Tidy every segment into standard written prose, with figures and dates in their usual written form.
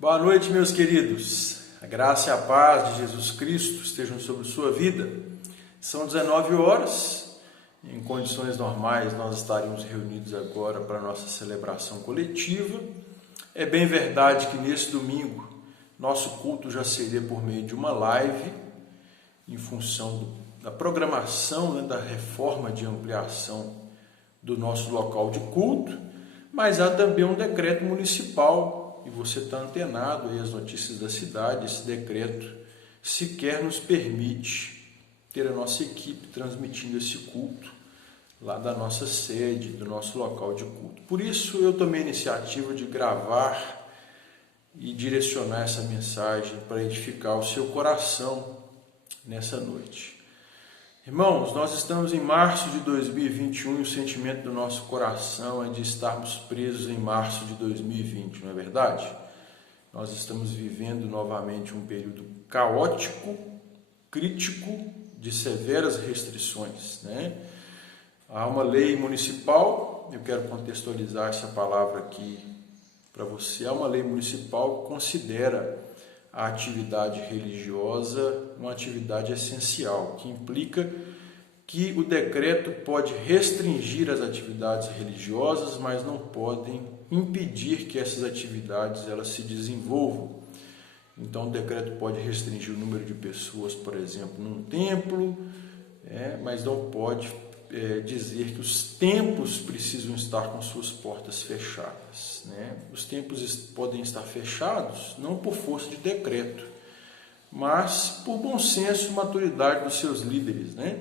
Boa noite, meus queridos. A graça e a paz de Jesus Cristo estejam sobre sua vida. São 19 horas. Em condições normais, nós estaríamos reunidos agora para a nossa celebração coletiva. É bem verdade que nesse domingo, nosso culto já seria por meio de uma live, em função da programação, da reforma de ampliação do nosso local de culto, mas há também um decreto municipal, e você está antenado aí às notícias da cidade. Esse decreto sequer nos permite ter a nossa equipe transmitindo esse culto lá da nossa sede, do nosso local de culto. Por isso eu tomei a iniciativa de gravar e direcionar essa mensagem para edificar o seu coração nessa noite. Irmãos, nós estamos em março de 2021 e o sentimento do nosso coração é de estarmos presos em março de 2020, não é verdade? Nós estamos vivendo novamente um período caótico, crítico, de severas restrições, né? Há uma lei municipal, eu quero contextualizar essa palavra aqui para você. Há uma lei municipal que considera a atividade religiosa uma atividade essencial, que implica que o decreto pode restringir as atividades religiosas, mas não podem impedir que essas atividades elas se desenvolvam. Então, o decreto pode restringir o número de pessoas, por exemplo, num templo, mas não pode dizer que os templos precisam estar com suas portas fechadas, né? Os templos podem estar fechados não por força de decreto, mas por bom senso e maturidade dos seus líderes, né?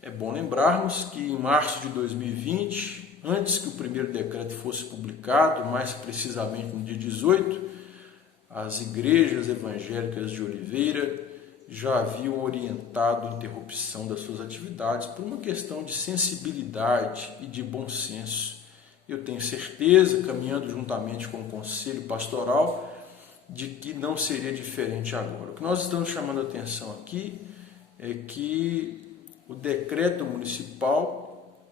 É bom lembrarmos que em março de 2020, antes que o primeiro decreto fosse publicado, mais precisamente no dia 18, as igrejas evangélicas de Oliveira já haviam orientado a interrupção das suas atividades por uma questão de sensibilidade e de bom senso. Eu tenho certeza, caminhando juntamente com o Conselho Pastoral, de que não seria diferente agora. O que nós estamos chamando a atenção aqui é que o decreto municipal,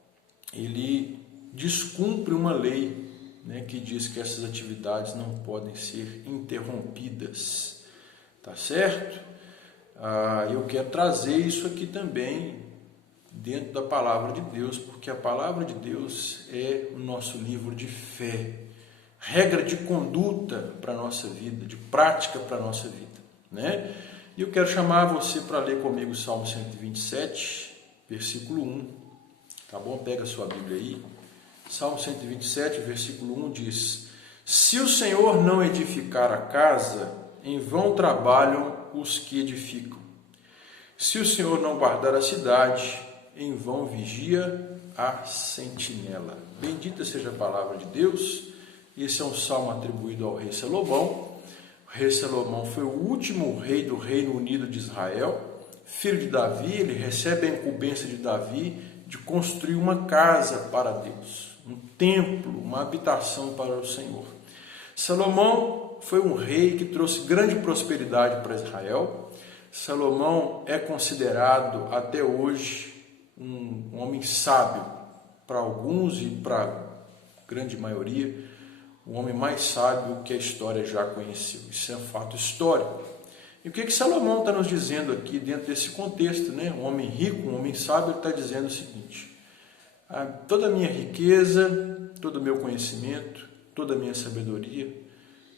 ele descumpre uma lei, que diz que essas atividades não podem ser interrompidas, tá certo? Eu quero trazer isso aqui também dentro da Palavra de Deus, porque a Palavra de Deus é o nosso livro de fé, regra de conduta para a nossa vida, de prática para a nossa vida, né? E eu quero chamar você para ler comigo o Salmo 127, versículo 1, tá bom? Pega a sua Bíblia aí. Salmo 127, versículo 1 diz: Se o Senhor não edificar a casa, em vão trabalham os que edificam. Se o Senhor não guardar a cidade, em vão vigia a sentinela. Bendita seja a palavra de Deus. Esse é um salmo atribuído ao rei Salomão. O rei Salomão foi o último rei do Reino Unido de Israel, filho de Davi. Ele recebe a incumbência de Davi de construir uma casa para Deus, um templo, uma habitação para o Senhor. Salomão foi um rei que trouxe grande prosperidade para Israel. Salomão é considerado até hoje um homem sábio para alguns e para a grande maioria, o homem mais sábio que a história já conheceu. Isso é um fato histórico. E o que Salomão está nos dizendo aqui dentro desse contexto, né? Um homem rico, um homem sábio, ele está dizendo o seguinte: toda a minha riqueza, todo o meu conhecimento, toda a minha sabedoria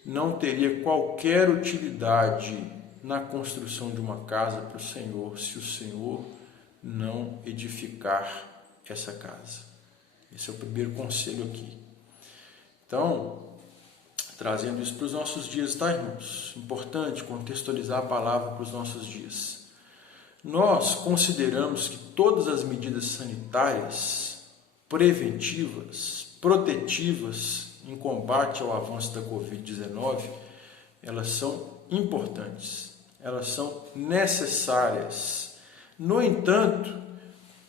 não teria qualquer utilidade na construção de uma casa para o Senhor, se o Senhor não edificar essa casa. Esse é o primeiro conselho aqui. Então, trazendo isso para os nossos dias, tá, irmãos? Importante contextualizar a palavra para os nossos dias. Nós consideramos que todas as medidas sanitárias, preventivas, protetivas em combate ao avanço da Covid-19, elas são importantes, elas são necessárias. No entanto,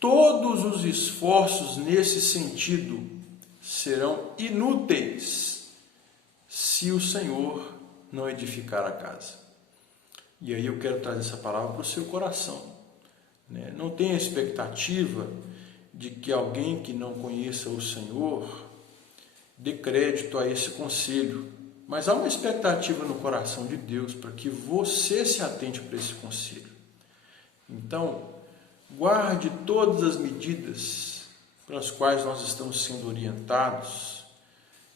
todos os esforços nesse sentido serão inúteis se o Senhor não edificar a casa. E aí eu quero trazer essa palavra para o seu coração, né? Não tenha expectativa de que alguém que não conheça o Senhor dê crédito a esse conselho, mas há uma expectativa no coração de Deus para que você se atente para esse conselho. Então, guarde todas as medidas pelas quais nós estamos sendo orientados,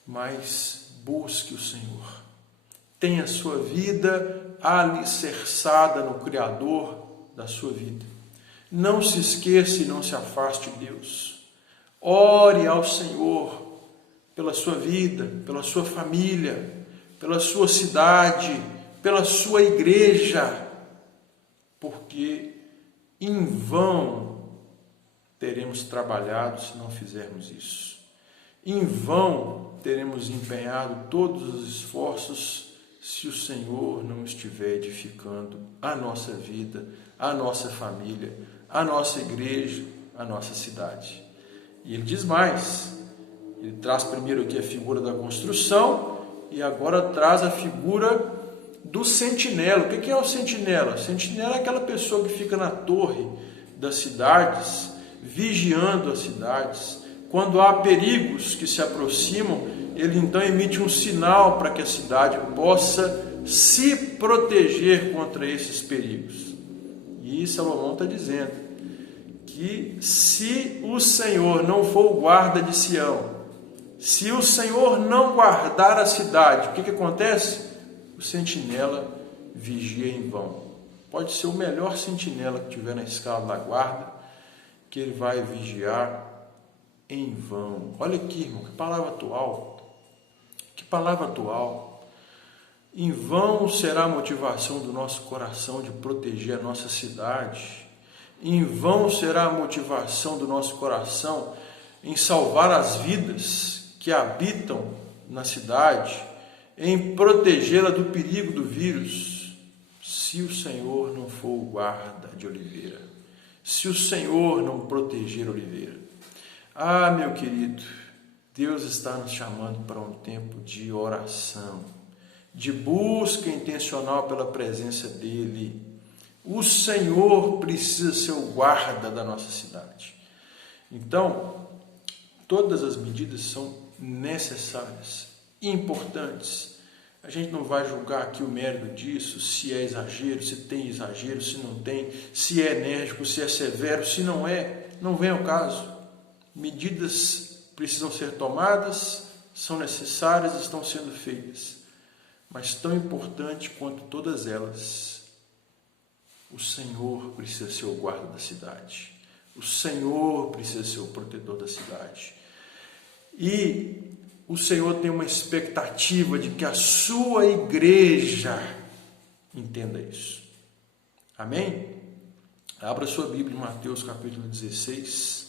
mas busque o Senhor. Tenha a sua vida alicerçada no Criador da sua vida. Não se esqueça e não se afaste de Deus. Ore ao Senhor pela sua vida, pela sua família, pela sua cidade, pela sua igreja, porque em vão teremos trabalhado se não fizermos isso. Em vão teremos empenhado todos os esforços se o Senhor não estiver edificando a nossa vida, a nossa família, a nossa igreja, a nossa cidade. E ele diz mais, ele traz primeiro aqui a figura da construção e agora traz a figura do sentinela. O que é o sentinela? O sentinela é aquela pessoa que fica na torre das cidades, vigiando as cidades. Quando há perigos que se aproximam, ele então emite um sinal para que a cidade possa se proteger contra esses perigos. E Salomão está dizendo que se o Senhor não for o guarda de Sião, se o Senhor não guardar a cidade, o que acontece? O sentinela vigia em vão. Pode ser o melhor sentinela que tiver na escala da guarda, que ele vai vigiar em vão. Olha aqui, irmão, que palavra atual. Que palavra atual. Em vão será a motivação do nosso coração de proteger a nossa cidade. Em vão será a motivação do nosso coração em salvar as vidas que habitam na cidade, em protegê-la do perigo do vírus, se o Senhor não for o guarda de Oliveira, se o Senhor não proteger Oliveira. Ah, meu querido, Deus está nos chamando para um tempo de oração, de busca intencional pela presença dEle. O Senhor precisa ser o guarda da nossa cidade. Então, todas as medidas são necessárias, importantes. A gente não vai julgar aqui o mérito disso, se é exagero, se tem exagero, se não tem, se é enérgico, se é severo, se não é, não vem ao caso. Medidas precisam ser tomadas, são necessárias, estão sendo feitas. Mas tão importante quanto todas elas, o Senhor precisa ser o guarda da cidade. O Senhor precisa ser o protetor da cidade. E o Senhor tem uma expectativa de que a sua igreja entenda isso. Amém? Abra sua Bíblia em Mateus capítulo 16.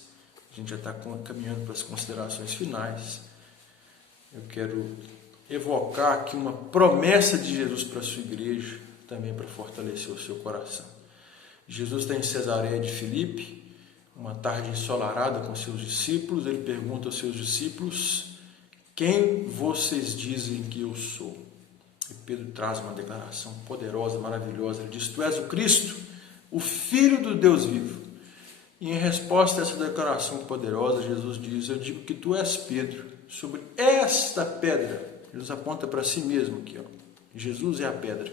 A gente já está caminhando para as considerações finais. Eu quero evocar aqui uma promessa de Jesus para a sua igreja, também para fortalecer o seu coração. Jesus está em Cesareia de Filipe, uma tarde ensolarada com seus discípulos. Ele pergunta aos seus discípulos: quem vocês dizem que eu sou? E Pedro traz uma declaração poderosa, maravilhosa. Ele diz: tu és o Cristo, o Filho do Deus vivo. E em resposta a essa declaração poderosa, Jesus diz: eu digo que tu és Pedro, sobre esta pedra. Jesus aponta para si mesmo aqui, ó. Jesus é a pedra.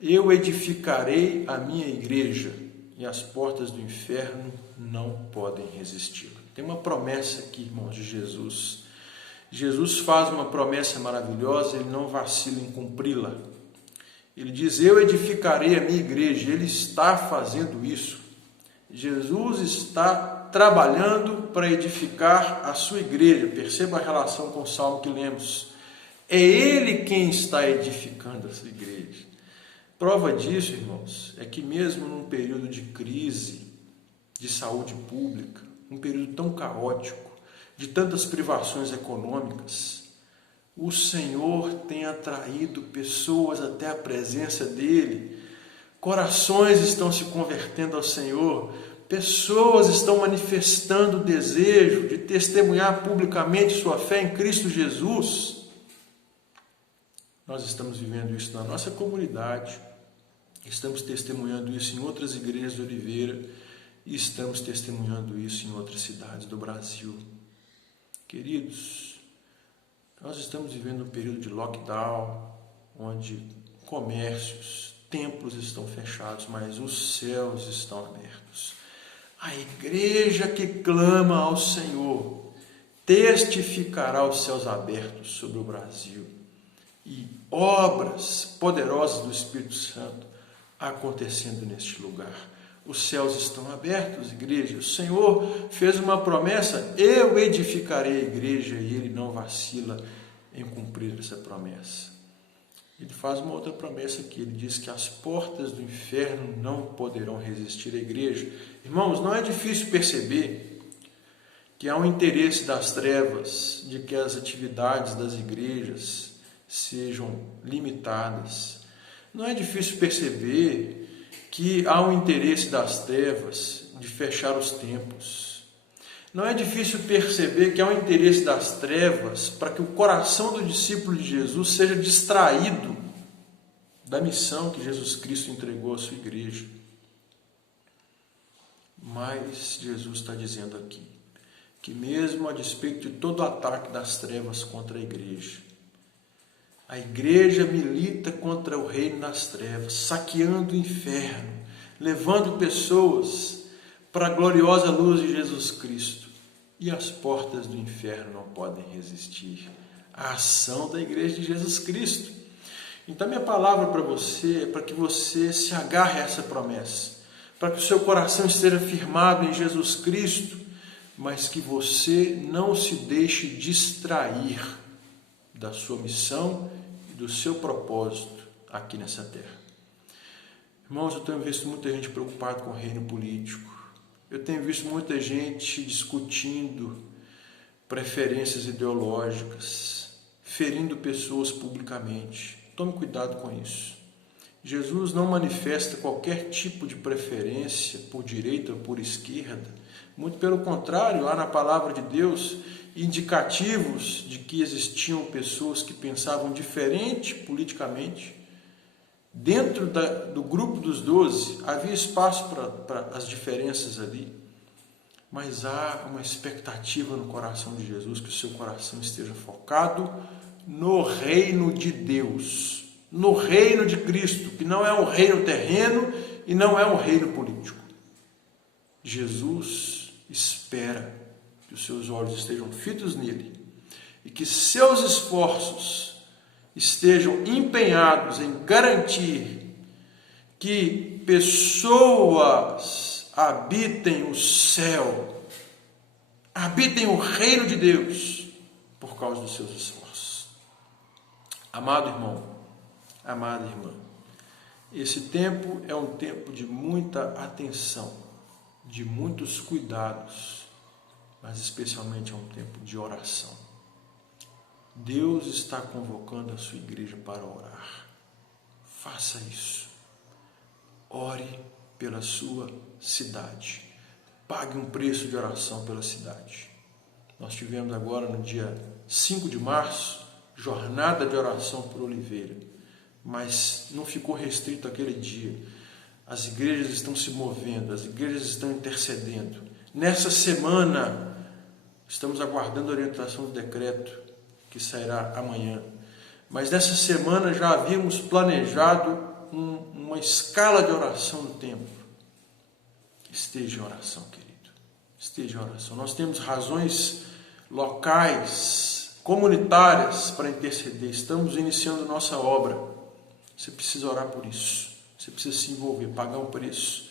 Eu edificarei a minha igreja e as portas do inferno não podem resisti-la. Tem uma promessa aqui, irmãos, de Jesus. Jesus faz uma promessa maravilhosa, ele não vacila em cumpri-la. Ele diz: eu edificarei a minha igreja. Ele está fazendo isso. Jesus está trabalhando para edificar a sua igreja. Perceba a relação com o salmo que lemos. É Ele quem está edificando a sua igreja. Prova disso, irmãos, é que mesmo num período de crise de saúde pública, um período tão caótico, de tantas privações econômicas, o Senhor tem atraído pessoas até a presença dEle. Corações estão se convertendo ao Senhor, pessoas estão manifestando o desejo de testemunhar publicamente sua fé em Cristo Jesus. Nós estamos vivendo isso na nossa comunidade, estamos testemunhando isso em outras igrejas de Oliveira e estamos testemunhando isso em outras cidades do Brasil. Queridos, Nós estamos vivendo um período de lockdown, onde comércios, templos estão fechados, mas os céus estão abertos. A igreja que clama ao Senhor testificará os céus abertos sobre o Brasil e obras poderosas do Espírito Santo acontecendo neste lugar. Os céus estão abertos, igreja. O Senhor fez uma promessa: eu edificarei a igreja, e Ele não vacila em cumprir essa promessa. Ele faz uma outra promessa aqui, ele diz que as portas do inferno não poderão resistir à igreja. Irmãos, não é difícil perceber que há um interesse das trevas de que as atividades das igrejas sejam limitadas. Não é difícil perceber que há um interesse das trevas de fechar os templos. Não é difícil perceber que há um interesse das trevas para que o coração do discípulo de Jesus seja distraído da missão que Jesus Cristo entregou à sua igreja. Mas Jesus está dizendo aqui que mesmo a despeito de todo o ataque das trevas contra a igreja milita contra o reino das trevas, saqueando o inferno, levando pessoas para a gloriosa luz de Jesus Cristo. E as portas do inferno não podem resistir à ação da igreja de Jesus Cristo. Então, minha palavra para você é para que você se agarre a essa promessa, para que o seu coração esteja firmado em Jesus Cristo, mas que você não se deixe distrair da sua missão e do seu propósito aqui nessa terra. Irmãos, eu tenho visto muita gente preocupada com o reino político. Eu tenho visto muita gente discutindo preferências ideológicas, ferindo pessoas publicamente. Tome cuidado com isso. Jesus não manifesta qualquer tipo de preferência por direita ou por esquerda. Muito pelo contrário, há na palavra de Deus indicativos de que existiam pessoas que pensavam diferente politicamente. Dentro do grupo dos 12, havia espaço para as diferenças ali, mas há uma expectativa no coração de Jesus, que o seu coração esteja focado no reino de Deus, no reino de Cristo, que não é um reino terreno e não é um reino político. Jesus espera que os seus olhos estejam fitos nele e que seus esforços estejam empenhados em garantir que pessoas habitem o céu, habitem o reino de Deus por causa dos seus esforços. Amado irmão, amada irmã, esse tempo é um tempo de muita atenção, de muitos cuidados, mas especialmente é um tempo de oração. Deus está convocando a sua igreja para orar. Faça isso. Ore pela sua cidade. Pague um preço de oração pela cidade. Nós tivemos agora no dia 5 de março, jornada de oração por Oliveira. Mas não ficou restrito àquele dia. As igrejas estão se movendo, as igrejas estão intercedendo. Nessa semana, estamos aguardando a orientação do decreto que sairá amanhã. Mas nessa semana já havíamos planejado uma escala de oração no templo. Esteja em oração, querido. Esteja em oração. Nós temos razões locais, comunitárias para interceder. Estamos iniciando nossa obra. Você precisa orar por isso. Você precisa se envolver, pagar um preço.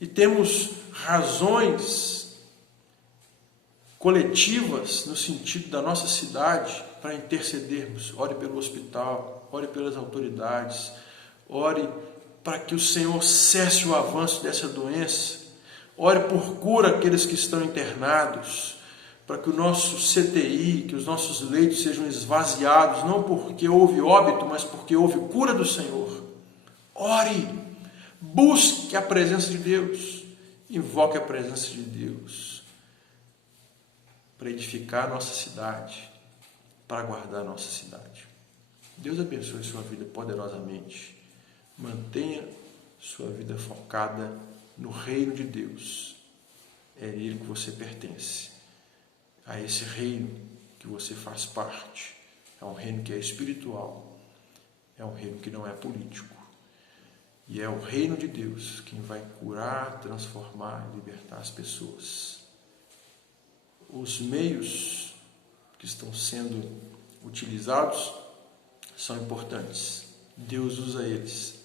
E temos razões coletivas no sentido da nossa cidade para intercedermos. Ore pelo hospital, ore pelas autoridades, ore para que o Senhor cesse o avanço dessa doença, ore por cura aqueles que estão internados, para que o nosso CTI, que os nossos leitos sejam esvaziados, não porque houve óbito, mas porque houve cura do Senhor. Ore, busque a presença de Deus, invoque a presença de Deus para edificar a nossa cidade, para guardar a nossa cidade. Deus abençoe sua vida poderosamente. Mantenha sua vida focada no reino de Deus. É Ele que você pertence. A esse reino que você faz parte. É um reino que é espiritual. É um reino que não é político. E é o reino de Deus quem vai curar, transformar e libertar as pessoas. Os meios que estão sendo utilizados são importantes. Deus usa eles,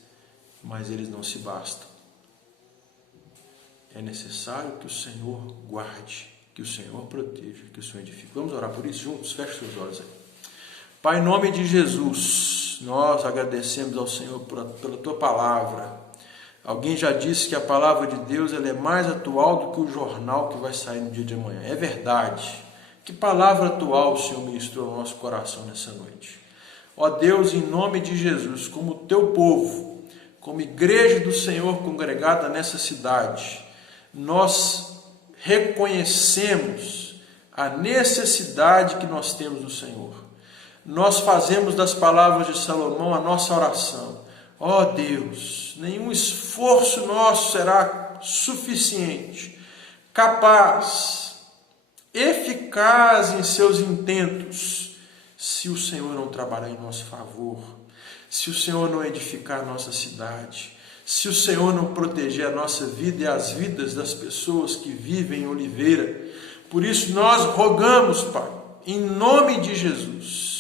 mas eles não se bastam. É necessário que o Senhor guarde, que o Senhor proteja, que o Senhor edifique. Vamos orar por isso juntos? Feche seus olhos aí. Pai, em nome de Jesus, nós agradecemos ao Senhor pela Tua palavra. Alguém já disse que a palavra de Deus ela é mais atual do que o jornal que vai sair no dia de amanhã. É verdade. Que palavra atual o Senhor ministrou ao nosso coração nessa noite. Ó Deus, em nome de Jesus, como Teu povo, como igreja do Senhor congregada nessa cidade, nós reconhecemos a necessidade que nós temos do Senhor. Nós fazemos das palavras de Salomão a nossa oração. Ó Deus, nenhum esforço nosso será suficiente, capaz, eficaz em seus intentos, se o Senhor não trabalhar em nosso favor, se o Senhor não edificar a nossa cidade, se o Senhor não proteger a nossa vida e as vidas das pessoas que vivem em Oliveira. Por isso nós rogamos, Pai, em nome de Jesus,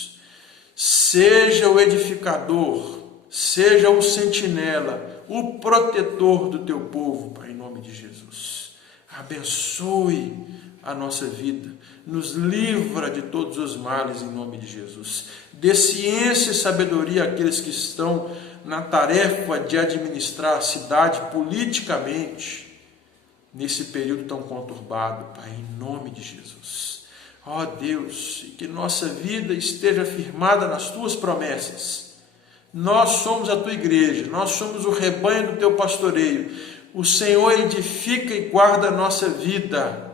seja o edificador, seja o sentinela, o protetor do Teu povo, Pai, em nome de Jesus. Abençoe a nossa vida, nos livra de todos os males em nome de Jesus. Dê ciência e sabedoria àqueles que estão na tarefa de administrar a cidade politicamente, nesse período tão conturbado, Pai, em nome de Jesus. Ó Deus, e que nossa vida esteja firmada nas Tuas promessas. Nós somos a Tua igreja, nós somos o rebanho do Teu pastoreio. O Senhor edifica e guarda a nossa vida,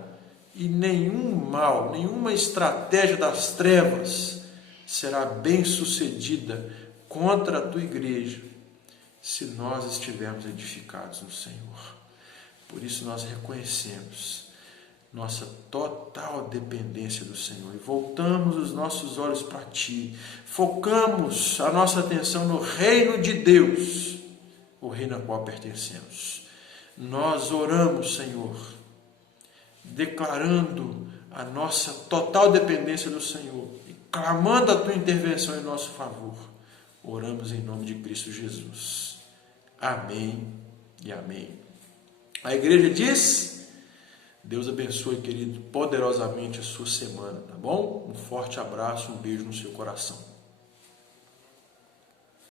e nenhum mal, nenhuma estratégia das trevas será bem sucedida contra a Tua igreja, se nós estivermos edificados no Senhor. Por isso nós reconhecemos nossa total dependência do Senhor e voltamos os nossos olhos para Ti, focamos a nossa atenção no reino de Deus, o reino ao qual pertencemos. Nós oramos, Senhor, declarando a nossa total dependência do Senhor e clamando a Tua intervenção em nosso favor. Oramos em nome de Cristo Jesus. Amém e amém. A igreja diz: Deus abençoe, querido, poderosamente a sua semana, tá bom? Um forte abraço, um beijo no seu coração.